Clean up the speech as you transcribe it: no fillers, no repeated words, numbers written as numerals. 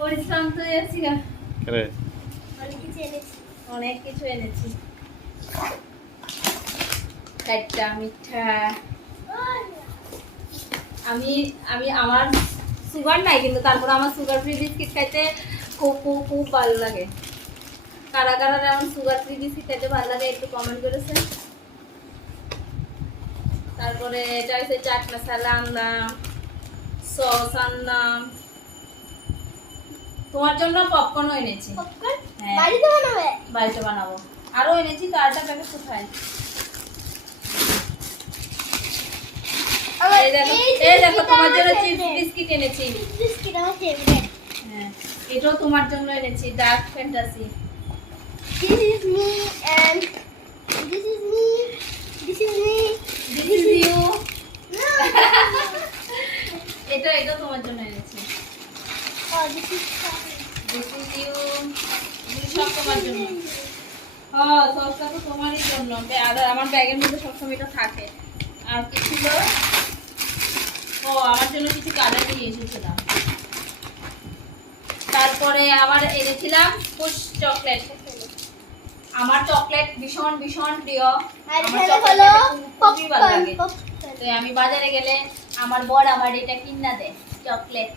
পরিশ্রম তো এসেছি গা। করে অনেক কিছু এনেছি একটা মিঠা। আমি আমি আমার সুগার নাই, কিন্তু তারপর আমার সুগার ফ্রি বিস্কিট খাইতে খুব খুব খুব ভালো লাগে। কারা কারা যেমন সুগার ফ্রি বিস্কিট খাইতে ভালো লাগে একটু কমেন্ট করেছেন। তারপরে এটা হচ্ছে চাট মশলা আনলাম, সস আনলাম, তোমার জন্য পপকর্নও এনেছি। হ্যাঁ, বাড়িতে বানাবো। আরো এনেছি, তো আরেকটা প্যাকেট কোথায়? এই দেখো তোমার জন্য চিপস বিস্কিট এনেছি। হ্যাঁ, এটাও তোমার জন্য এনেছি, dark fantasy. This is you. এটাও তোমার জন্য এনেছি। This is you. সব তোমার জন্য। হ্যাঁ, সবটা তো তোমারই জন্য। আর আমার ব্যাগের মধ্যে সবসময় এটা থাকে। আর কি ছিল? ও, আমার জন্য কিছু কালার নিয়ে এসেছিলাম। তারপরে আবার এনেছিলাম পুশ চকলেট। আমার চকলেট ভীষণ ভীষণ প্রিয়। আমার চকলেট খুবই ভালো লাগে। তো আমি বাজারে গেলে আমার বর আমার এটা কিনা দেয় চকলেট।